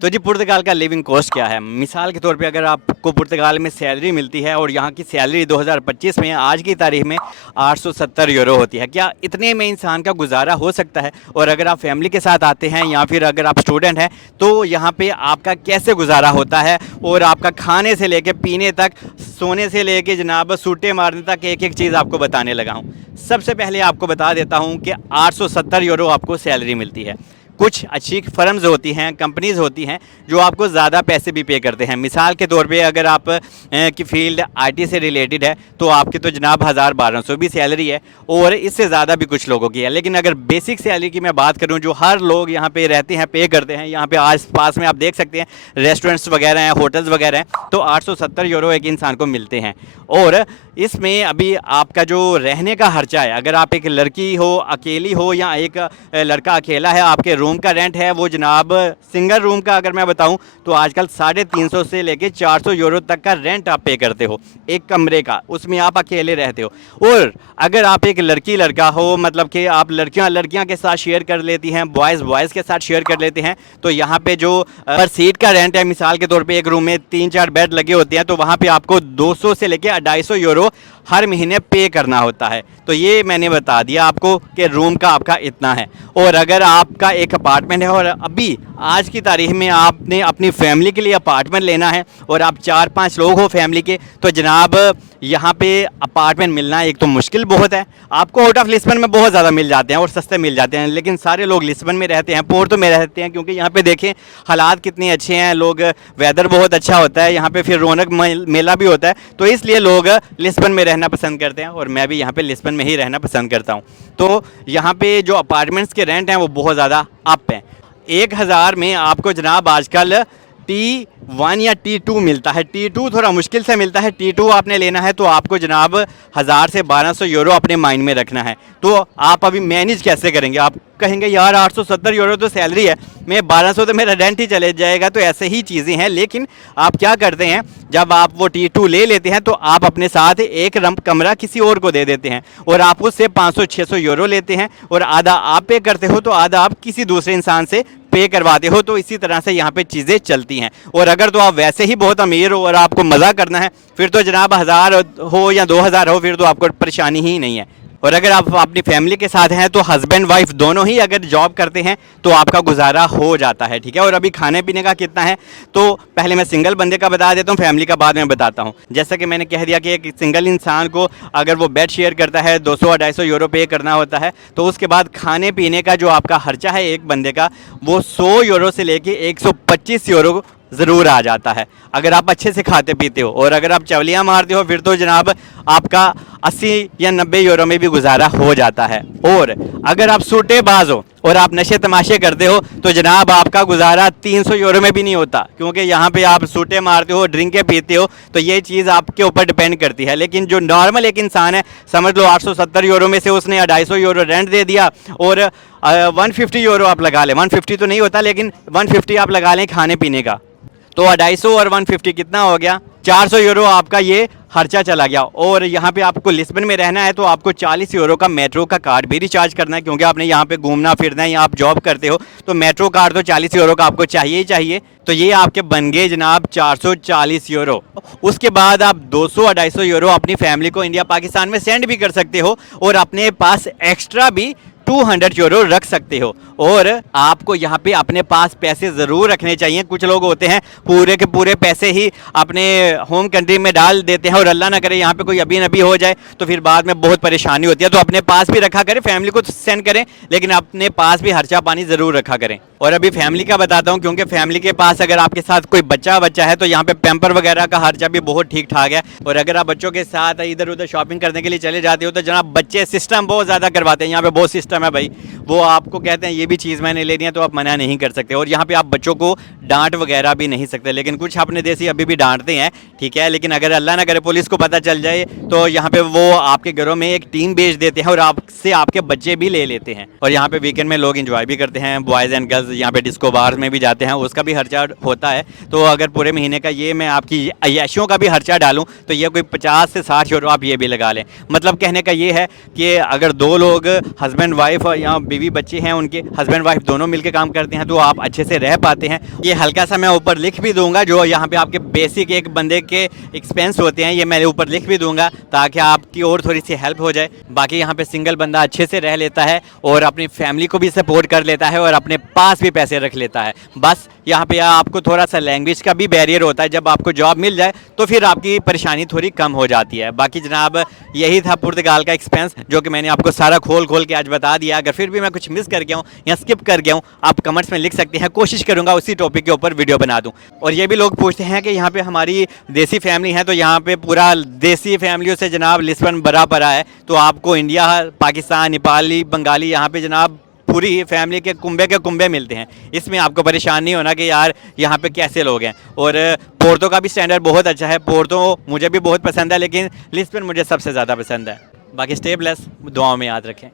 तो जी पुर्तगाल का living cost क्या है? मिसाल के तौर पे अगर आपको पुर्तगाल में सैलरी मिलती है और यहाँ की सैलरी 2025 में आज की तारीख में 870 यूरो होती है, क्या इतने में इंसान का गुजारा हो सकता है? और अगर आप फैमिली के साथ आते हैं या फिर अगर आप स्टूडेंट हैं तो यहाँ पे आपका कैसे गुजारा होता है? और आपका खाने से लेके पीने तक, सोने से लेके जनाब सूटे मारने तक एक एक चीज़ आपको बताने लगा हूँ। सबसे पहले आपको बता देता हूँ कि 870 यूरो आपको सैलरी मिलती है। कुछ अच्छी फर्म्स होती हैं, कंपनीज़ होती हैं जो आपको ज़्यादा पैसे भी पे करते हैं। मिसाल के तौर पे अगर आप की फील्ड आईटी से रिलेटेड है तो आपकी तो जनाब 1000-1200 भी सैलरी है और इससे ज़्यादा भी कुछ लोगों की है। लेकिन अगर बेसिक सैलरी की मैं बात करूं जो हर लोग यहाँ पे रहते हैं पे करते हैं, यहाँ पे आस पास में आप देख सकते हैं रेस्टोरेंट्स वगैरह हैं, होटल्स वगैरह हैं, तो 870 यूरो एक इंसान को मिलते हैं। और इसमें अभी आपका जो रहने का खर्चा है, अगर आप एक लड़की हो, अकेली हो या एक लड़का अकेला है, आपके रूम का रेंट है वो जनाब सिंगल रूम का अगर मैं बताऊं तो आजकल 350 से लेके 400 यूरो तक का रेंट आप पे करते हो एक कमरे का, उसमें आप अकेले रहते हो। और अगर आप एक लड़की लड़का हो, मतलब कि आप लड़कियां के साथ शेयर कर लेती हैं, बॉयज़ के साथ शेयर कर लेते हैं, तो यहाँ पे जो पर सीट का रेंट है, मिसाल के तौर पे एक रूम में 3-4 बेड लगे होते हैं तो वहाँ पे आपको 200 से लेके 250 यूरो हर महीने पे करना होता है। तो ये मैंने बता दिया आपको कि रूम का आपका इतना है। और अगर आपका एक अपार्टमेंट है और अभी आज की तारीख में आपने अपनी फैमिली के लिए अपार्टमेंट लेना है और आप 4-5 लोग हो फैमिली के, तो जनाब यहाँ पे अपार्टमेंट मिलना एक तो मुश्किल बहुत है। आपको आउट ऑफ लिस्बन में बहुत ज़्यादा मिल जाते हैं और सस्ते मिल जाते हैं, लेकिन सारे लोग लिस्बन में रहते हैं, पोर्टो में रहते हैं, क्योंकि यहाँ पे देखें हालात कितने अच्छे हैं, लोग वेदर बहुत अच्छा होता है यहाँ पे, फिर रौनक मेला भी होता है, तो इसलिए लोग लिस्बन में रहना पसंद करते हैं और मैं भी यहाँ पे लिस्बन में ही रहना पसंद करता हूँ। तो यहाँ पे जो अपार्टमेंट्स के रेंट हैं वो बहुत ज़्यादा अप हैं। 1000 में आपको जनाब आजकल T1 या T2 मिलता है। T2 थोड़ा मुश्किल से मिलता है। T2 आपने लेना है तो आपको जनाब 1000 से 1200 यूरो अपने माइंड में रखना है। तो आप अभी मैनेज कैसे करेंगे? आप कहेंगे यार 870 यूरो तो सैलरी है, मैं 1200 तो मेरा रेंट ही चले जाएगा। तो ऐसे ही चीज़ें हैं, लेकिन आप क्या करते हैं, जब आप वो T2 ले लेते हैं तो आप अपने साथ एक कमरा किसी और को दे देते हैं और आप उससे 500-600 यूरो लेते हैं और आधा आप पे करते हो तो आधा आप किसी दूसरे इंसान से पे करवाते हो। तो इसी तरह से यहाँ पे चीज़ें चलती हैं। और अगर तो आप वैसे ही बहुत अमीर हो और आपको मज़ा करना है, फिर तो जनाब 1000 हो या 2000 हो, फिर तो आपको परेशानी ही नहीं है। और अगर आप अपनी फैमिली के साथ हैं तो हस्बैंड वाइफ दोनों ही अगर जॉब करते हैं तो आपका गुजारा हो जाता है, ठीक है। और अभी खाने पीने का कितना है तो पहले मैं सिंगल बंदे का बता देता हूँ, फैमिली का बाद में बताता हूँ। जैसा कि मैंने कह दिया कि एक सिंगल इंसान को अगर वो बेड शेयर करता है 200-250 यूरो पे करना होता है, तो उसके बाद खाने पीने का जो आपका खर्चा है एक बंदे का वो 100 यूरो से लेके 125 यूरो ज़रूर आ जाता है अगर आप अच्छे से खाते पीते हो। और अगर आप चवलियाँ मारते हो फिर तो जनाब आपका 80 या 90 यूरो में भी गुजारा हो जाता है। और अगर आप सूटेबाज हो और आप नशे तमाशे करते हो तो जनाब आपका गुजारा 300 यूरो में भी नहीं होता, क्योंकि यहाँ पे आप सूटे मारते हो, ड्रिंकें पीते हो, तो ये चीज़ आपके ऊपर डिपेंड करती है। लेकिन जो नॉर्मल एक इंसान है, समझ लो 870 यूरो में से उसने 250 यूरो रेंट दे दिया और 150 यूरो आप लगा लें, 150 तो नहीं होता लेकिन 150 आप लगा लें खाने पीने का, तो 250 और 150 कितना हो गया? 400 यूरो आपका ये खर्चा चला गया। और यहाँ पे आपको लिस्बन में रहना है तो आपको 40 यूरो का मेट्रो का कार्ड भी रिचार्ज करना है, क्योंकि आपने यहाँ पे घूमना फिरना है या आप जॉब करते हो, तो मेट्रो कार्ड तो 40 यूरो का आपको चाहिए ही चाहिए। तो ये आपके बन गए जनाब 440 यूरो। उसके बाद आप 200-250 यूरो अपनी फैमिली को इंडिया पाकिस्तान में सेंड भी कर सकते हो और अपने पास एक्स्ट्रा भी 200 यूरो रख सकते हो। और आपको यहाँ पे अपने पास पैसे ज़रूर रखने चाहिए। कुछ लोग होते हैं पूरे के पूरे पैसे ही अपने होम कंट्री में डाल देते हैं और अल्लाह ना करे यहाँ पे कोई अभी नबी हो जाए तो फिर बाद में बहुत परेशानी होती है। तो अपने पास भी रखा करें, फैमिली को सेंड करें, लेकिन अपने पास भी खर्चा पानी ज़रूर रखा करें। और अभी फैमिली का बताता हूँ, क्योंकि फैमिली के पास अगर आपके साथ कोई बच्चा है तो यहाँ पे पैम्पर वगैरह का खर्चा भी बहुत ठीक ठाक है। और अगर आप बच्चों के साथ इधर उधर शॉपिंग करने के लिए चले जाते हो तो जनाब बच्चे सिस्टम बहुत ज़्यादा करवाते हैं। यहाँ पे बहुत सिस्टम है भाई, वो आपको कहते हैं ये भी चीज़ मैंने लेनी है तो आप मना नहीं कर सकते। और यहाँ पे आप बच्चों को डांट वगैरह भी नहीं सकते, लेकिन कुछ अपने देसी अभी भी डांटते हैं, ठीक है। लेकिन अगर अल्लाह ना करे पुलिस को पता चल जाए तो यहाँ पे वो आपके घरों में एक टीम भेज देते हैं और आपसे आपके बच्चे भी ले लेते हैं। और यहाँ पे वीकेंड में लोग एंजॉय भी करते हैं, बॉयज़ एंड गर्ल्स यहाँ पे डिस्को बार में भी जाते हैं, उसका भी खर्चा होता है। तो अगर पूरे महीने का ये मैं आपकी अय्याशियों का भी खर्चा डालूँ तो ये कोई 50 से 60 यूरो आप ये भी लगा लें। मतलब कहने का ये है कि अगर 2 लोग हस्बैंड वाइफ या बीवी बच्चे हैं, उनके हस्बैंड वाइफ दोनों मिलकर काम करते हैं तो आप अच्छे से रह पाते हैं। ये हल्का सा मैं ऊपर लिख भी दूंगा, जो यहाँ पे आपके बेसिक एक बंदे के एक्सपेंस होते हैं, ये मैं ऊपर लिख भी दूंगा ताकि आपकी और थोड़ी सी हेल्प हो जाए। बाकी यहाँ पे सिंगल बंदा अच्छे से रह लेता है और अपनी फैमिली को भी सपोर्ट कर लेता है और अपने पास भी पैसे रख लेता है। बस यहाँ पे आपको थोड़ा सा लैंग्वेज का भी बैरियर होता है, जब आपको जॉब मिल जाए तो फिर आपकी परेशानी थोड़ी कम हो जाती है। बाकी जनाब यही था पुर्तगाल का एक्सपेंस, जो कि मैंने आपको सारा खोल खोल के आज बता दिया। अगर फिर भी मैं कुछ मिस कर गया हूँ या स्किप कर गया हूँ, आप कमेंट्स में लिख सकते हैं, कोशिश करूँगा उसी टॉपिक के ऊपर वीडियो बना दूँ। और ये भी लोग पूछते हैं कि यहाँ पे हमारी देसी फैमिली है, तो यहाँ पे पूरा देसी फैमिलियों से जनाब लिस्बन भरा पड़ा है। तो आपको इंडिया, पाकिस्तान, नेपाली, बंगाली, यहाँ पे जनाब पूरी फैमिली के कुंबे मिलते हैं। इसमें आपको परेशान नहीं होना कि यार यहाँ पे कैसे लोग हैं। और पोर्तो का भी स्टैंडर्ड बहुत अच्छा है। पोर्तो मुझे भी बहुत पसंद है, लेकिन लिस्बन मुझे सबसे ज़्यादा पसंद है। बाकी स्टे ब्लेस, दुआओं में याद रखें।